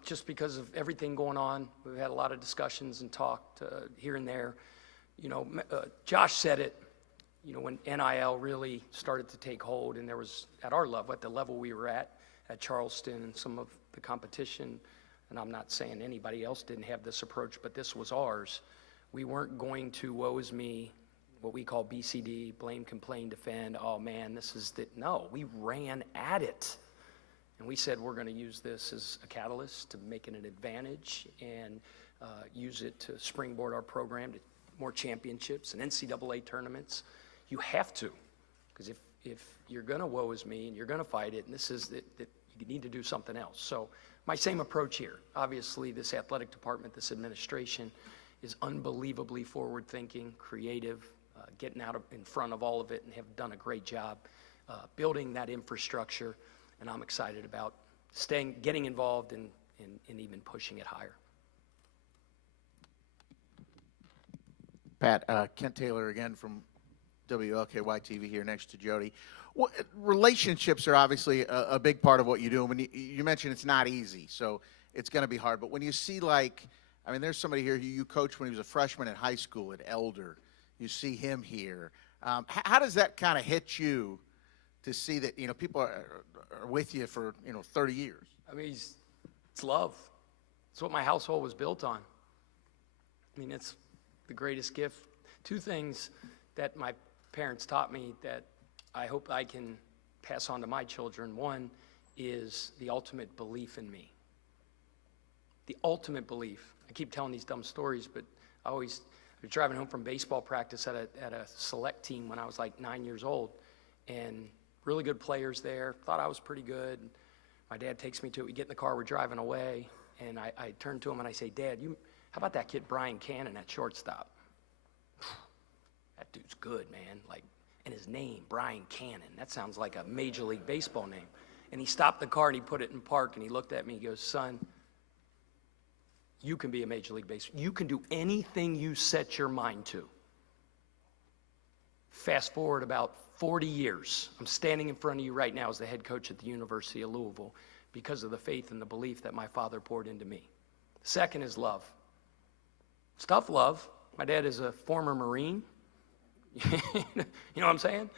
just because of everything going on. We've had a lot of discussions and talked here and there. You know, Josh said it, you know, when NIL really started to take hold, and there was, at our level, at the level we were at Charleston, and some of the competition, and I'm not saying anybody else didn't have this approach, but this was ours. We weren't going to woe is me, what we call BCD, blame, complain, defend, oh man, this is the, no, we ran at it. And we said we're gonna use this as a catalyst to make it an advantage and use it to springboard our program to more championships and NCAA tournaments. You have to, because if you're gonna woe is me and you're gonna fight it, and this is that you need to do something else. So my same approach here. Obviously, this athletic department, this administration is unbelievably forward-thinking, creative, getting out in front of all of it, and have done a great job building that infrastructure. And I'm excited about getting involved and even pushing it higher. Pat, Kent Taylor again from WLKY TV here next to Jody. Well, relationships are obviously a big part of what you do. When you mentioned it's not easy, so it's going to be hard. But when you see, like, I mean, there's somebody here who you coached when he was a freshman at high school at Elder. You see him here. How does that kind of hit you to see that, you know, people are with you for, you know, 30 years? I mean, it's love. It's what my household was built on. I mean, it's the greatest gift. Two things that my parents taught me that I hope I can pass on to my children. One is the ultimate belief in me. The ultimate belief. I keep telling these dumb stories, but I was driving home from baseball practice at a select team when I was like 9 years old, and really good players there. Thought I was pretty good. My dad takes me to it. We get in the car, we're driving away, and I turn to him and I say, Dad, how about that kid Brian Cannon at shortstop? That dude's good, man. Like, and his name, Brian Cannon. That sounds like a Major League Baseball name. And he stopped the car and he put it in park, and he looked at me. He goes, son, you can be a Major League Baseball. You can do anything you set your mind to. Fast forward about 40 years. I'm standing in front of you right now as the head coach at the University of Louisville because of the faith and the belief that my father poured into me. Second is love. It's tough love. My dad is a former Marine. You know what I'm saying?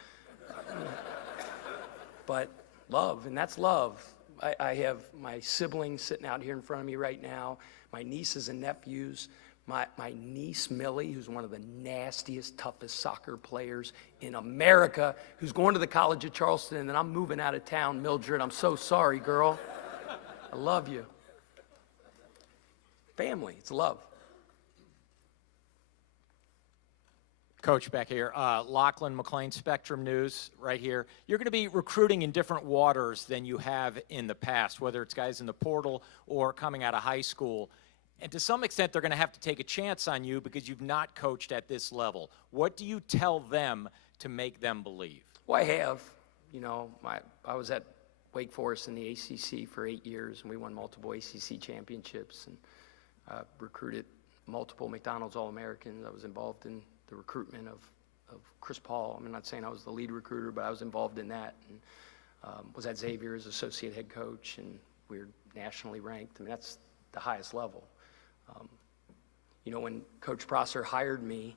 But love, and that's love. I have my siblings sitting out here in front of me right now, my nieces and nephews, my niece Millie, who's one of the nastiest, toughest soccer players in America, who's going to the College of Charleston, and then I'm moving out of town. Mildred, I'm so sorry, girl. I love you. Family, it's love. Coach back here, Lachlan McLean, Spectrum News right here. You're going to be recruiting in different waters than you have in the past, whether it's guys in the portal or coming out of high school. And to some extent, they're going to have to take a chance on you because you've not coached at this level. What do you tell them to make them believe? Well, I have. You know, I was at Wake Forest in the ACC for 8 years, and we won multiple ACC championships and recruited multiple McDonald's All-Americans. I was involved in the recruitment of Chris Paul. I'm not saying I was the lead recruiter, but I was involved in that, and was at Xavier as associate head coach, and we were nationally ranked. I mean, that's the highest level. You know, when Coach Prosser hired me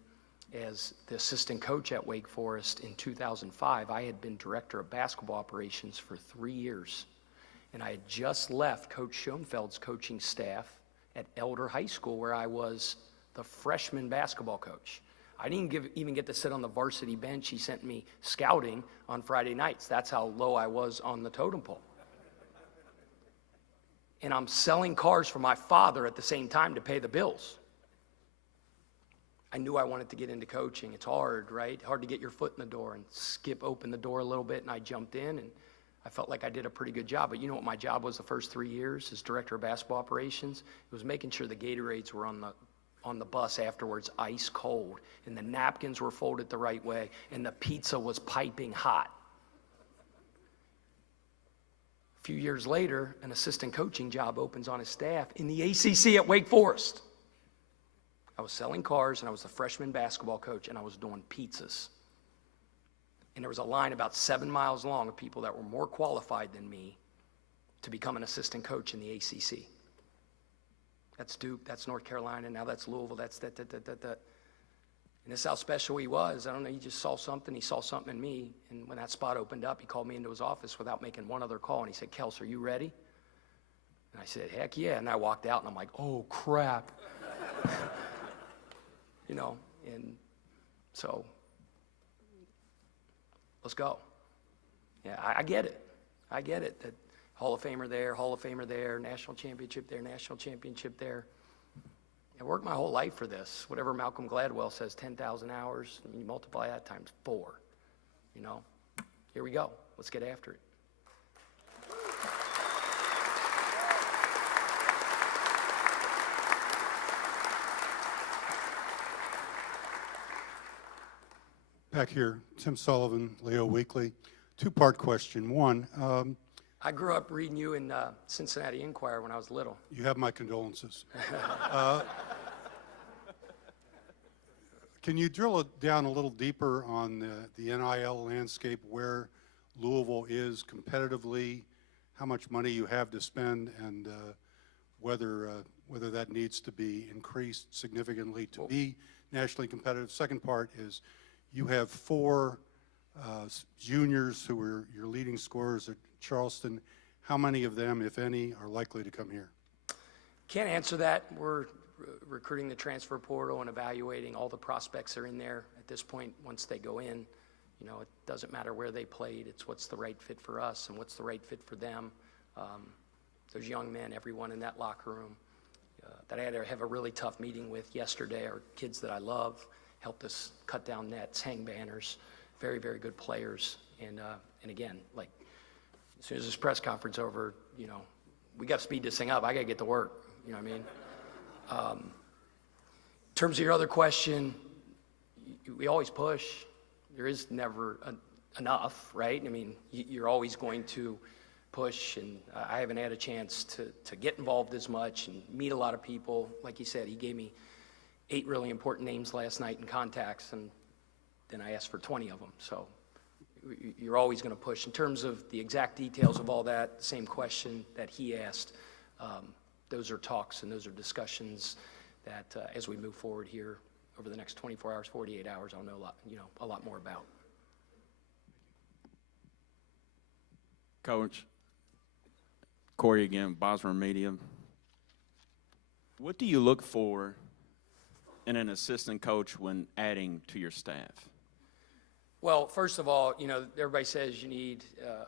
as the assistant coach at Wake Forest in 2005, I had been director of basketball operations for 3 years, and I had just left Coach Schoenfeld's coaching staff at Elder High School, where I was the freshman basketball coach. I didn't even get to sit on the varsity bench. He sent me scouting on Friday nights. That's how low I was on the totem pole. And I'm selling cars for my father at the same time to pay the bills. I knew I wanted to get into coaching. It's hard, right? Hard to get your foot in the door, and Skip opened the door a little bit, and I jumped in, and I felt like I did a pretty good job. But you know what my job was the first 3 years as director of basketball operations? It was making sure the Gatorades were on the bus afterwards, ice cold, and the napkins were folded the right way, and the pizza was piping hot. A few years later, an assistant coaching job opens on his staff in the ACC at Wake Forest. I was selling cars, and I was the freshman basketball coach, and I was doing pizzas. And there was a line about 7 miles long of people that were more qualified than me to become an assistant coach in the ACC. That's Duke, that's North Carolina, now that's Louisville, that's that. And this is how special he was. I don't know, he just saw something in me, and when that spot opened up, he called me into his office without making one other call, and he said, "Kels, are you ready?" And I said, "Heck yeah," and I walked out, and I'm like, "Oh, crap." You know, and so, let's go. Yeah, I get it. I get it. That Hall of Famer there, national championship there. I worked my whole life for this. Whatever Malcolm Gladwell says, 10,000 hours, and you multiply that times 4. You know, here we go. Let's get after it. Back here, Tim Sullivan, Leo Weekly. Two-part question. One, I grew up reading you in Cincinnati Enquirer when I was little. you have my condolences. Can you drill it down a little deeper on the NIL landscape, where Louisville is competitively, how much money you have to spend, and whether that needs to be increased significantly to be nationally competitive? Second part is, you have 4 juniors who are your leading scorers at Charleston. How many of them, if any, are likely to come here? Can't answer that. We're recruiting the transfer portal and evaluating all the prospects that are in there at this point. Once they go in, you know, it doesn't matter where they played. It's what's the right fit for us and what's the right fit for them. Those young men, everyone in that locker room that I had to have a really tough meeting with yesterday are kids that I love, helped us cut down nets, hang banners, very, very good players. And again, like, as soon as this press conference over, you know, we got to speed this thing up. I got to get to work, you know what I mean? In terms of your other question, we always push. There is never enough, right? I mean, you're always going to push, and I haven't had a chance to get involved as much and meet a lot of people. Like you said, he gave me 8 really important names last night in contacts, and then I asked for 20 of them. So you're always going to push. In terms of the exact details of all that, the same question that he asked, those are talks and those are discussions that as we move forward here over the next 24 hours, 48 hours, I'll know a lot more about. Coach, Corey again, Bosmer Media. What do you look for in an assistant coach when adding to your staff? Well, first of all, everybody says you need a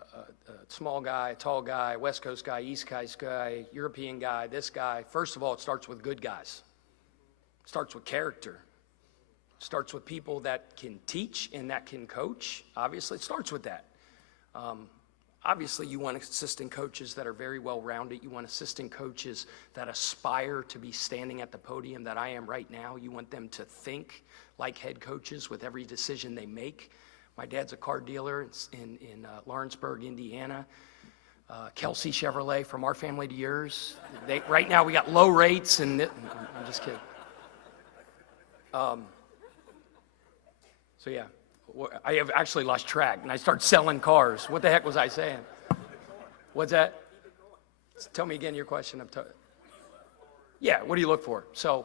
small guy, a tall guy, West Coast guy, East Coast guy, European guy, this guy. First of all, it starts with good guys. It starts with character. It starts with people that can teach and that can coach. Obviously, it starts with that. Obviously, you want assistant coaches that are very well-rounded. You want assistant coaches that aspire to be standing at the podium that I am right now. You want them to think like head coaches with every decision they make. My dad's a car dealer in Lawrenceburg, Indiana. Kelsey Chevrolet, from our family to yours. Right now, we got low rates, and I'm just kidding. So yeah, I have actually lost track, and I started selling cars. What the heck was I saying? What's that? Tell me again your question. Yeah, what do you look for? So,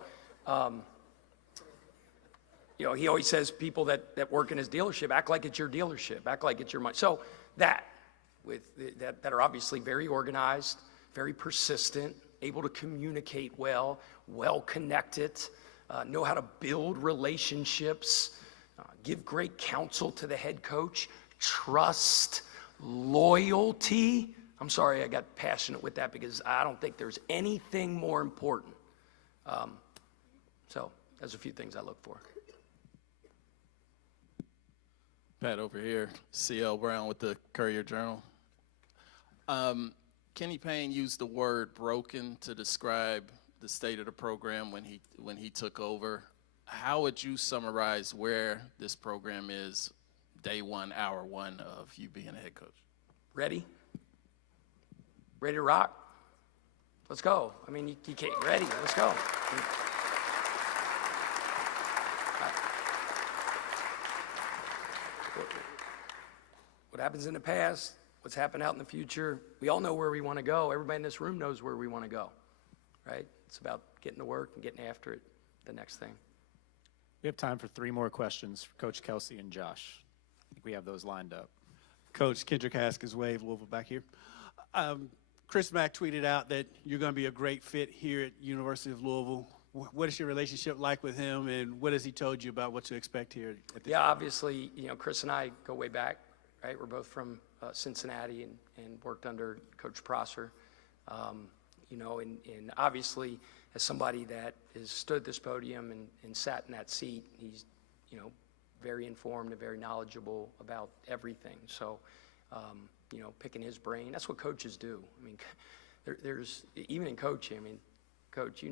he always says people that work in his dealership, act like it's your dealership, act like it's your money. So that are obviously very organized, very persistent, able to communicate well connected, know how to build relationships, give great counsel to the head coach, trust, loyalty. I'm sorry I got passionate with that because I don't think there's anything more important. So there's a few things I look for. Pat over here, C.L. Brown with the Courier-Journal. Kenny Payne used the word broken to describe the state of the program when he took over. How would you summarize where this program is day one, hour one of you being a head coach? Ready? Ready to rock? Let's go. I mean, you can't, ready, let's go. What happens in the past, what's happened out in the future, we all know where we want to go. Everybody in this room knows where we want to go, right? It's about getting to work and getting after it, the next thing. We have time for 3 more questions for Coach Kelsey and Josh. I think we have those lined up. Coach Kendrick Haskins, Wave, Louisville, back here. Chris Mack tweeted out that you're going to be a great fit here at University of Louisville. What is your relationship like with him, and what has he told you about what to expect here? Yeah, obviously, Chris and I go way back, right? We're both from Cincinnati and worked under Coach Prosser. And obviously, as somebody that has stood at this podium and sat in that seat, he's, very informed and very knowledgeable about everything. So, picking his brain, that's what coaches do. I mean, there's, even in coaching, Coach,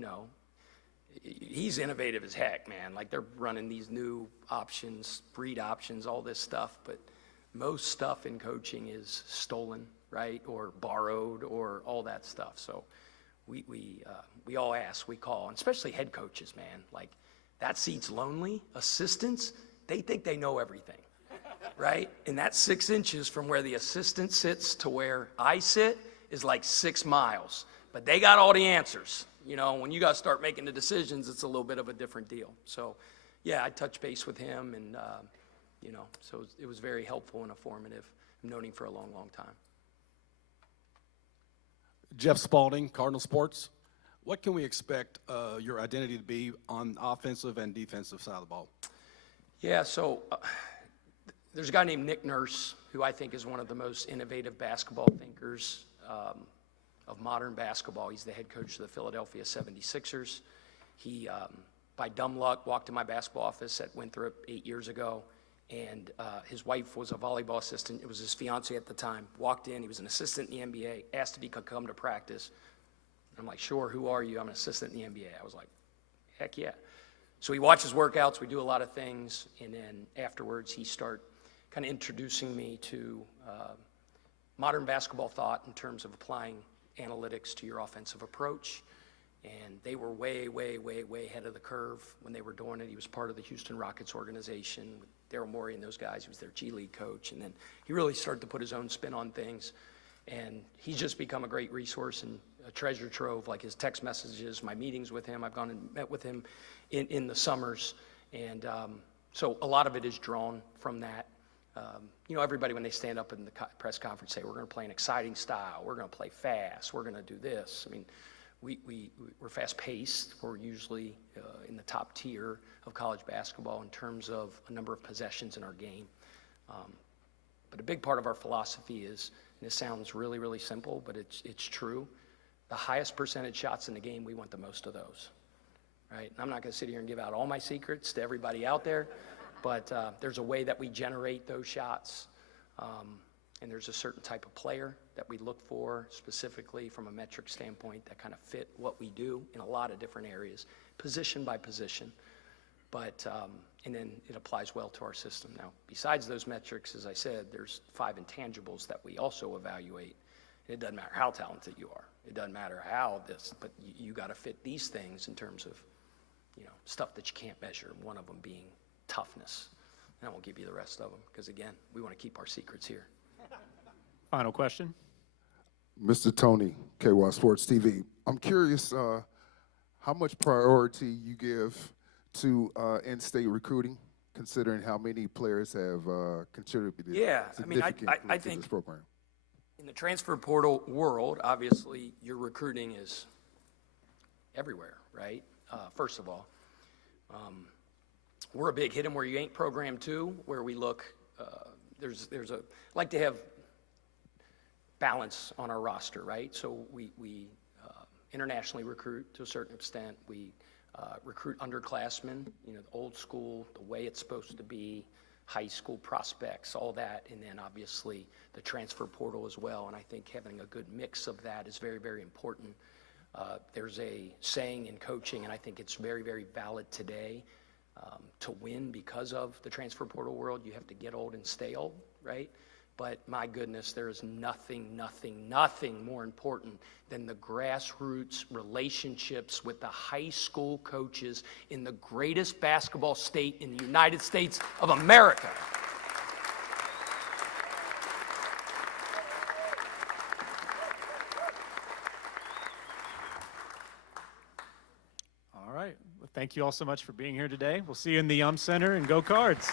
he's innovative as heck, man. Like, they're running these new options, breed options, all this stuff, but most stuff in coaching is stolen, right, or borrowed, or all that stuff. So we all ask, we call, and especially head coaches, man. Like, that seat's lonely. Assistants, they think they know everything, right? And that 6 inches from where the assistant sits to where I sit is like 6 miles. But they got all the answers. When you got to start making the decisions, it's a little bit of a different deal. So, yeah, I touched base with him, and, so it was very helpful and informative. I've known him for a long, long time. Jeff Spalding, Cardinal Sports. What can we expect your identity to be on offensive and defensive side of the ball? Yeah, so there's a guy named Nick Nurse, who I think is one of the most innovative basketball thinkers of modern basketball. He's the head coach of the Philadelphia 76ers. He, by dumb luck, walked in my basketball office at Winthrop 8 years ago, and his wife was a volleyball assistant. It was his fiance at the time. Walked in, he was an assistant in the NBA, asked if he could come to practice. I'm like, sure, who are you? I'm an assistant in the NBA. I was like, heck yeah. So he watches workouts, we do a lot of things, and then afterwards he started kind of introducing me to modern basketball thought in terms of applying analytics to your offensive approach. And they were way, way, way, way ahead of the curve when they were doing it. He was part of the Houston Rockets organization with Daryl Morey and those guys. He was their G League coach. And then he really started to put his own spin on things. And he's just become a great resource and a treasure trove, like his text messages, my meetings with him. I've gone and met with him in the summers. And so a lot of it is drawn from that. You know, everybody, when they stand up in the press conference, say, we're going to play an exciting style. We're going to play fast. We're going to do this. I mean, we're fast-paced. We're usually in the top tier of college basketball in terms of a number of possessions in our game. But a big part of our philosophy is, and this sounds really, really simple, but it's true, the highest percentage shots in the game, we want the most of those, right? And I'm not going to sit here and give out all my secrets to everybody out there, but there's a way that we generate those shots, and there's a certain type of player that we look for specifically from a metric standpoint that kind of fit what we do in a lot of different areas, position by position. But, and then it applies well to our system. Now, besides those metrics, as I said, there's 5 intangibles that we also evaluate. And it doesn't matter how talented you are. It doesn't matter how this, but you got to fit these things in terms of, you know, stuff that you can't measure, one of them being toughness. And I won't give you the rest of them because, again, we want to keep our secrets here. Final question. Mr. Tony, KY Sports TV. I'm curious how much priority you give to in-state recruiting, considering how many players have contributed significantly I to think this program. In the transfer portal world, obviously, your recruiting is everywhere, right? First of all, we're a big hit 'em where you ain't program too, where we look, there's a, like to have balance on our roster, right? So we internationally recruit to a certain extent. We recruit underclassmen, you know, the old school, the way it's supposed to be, high school prospects, all that, and then obviously the transfer portal as well. And I think having a good mix of that is very, very important. There's a saying in coaching, and I think it's very, very valid today. To win because of the transfer portal world, you have to get old and stale, right? But my goodness, there is nothing more important than the grassroots relationships with the high school coaches in the greatest basketball state in the United States of America. All right. Well, thank you all so much for being here today. We'll see you in the Center, and go Cards.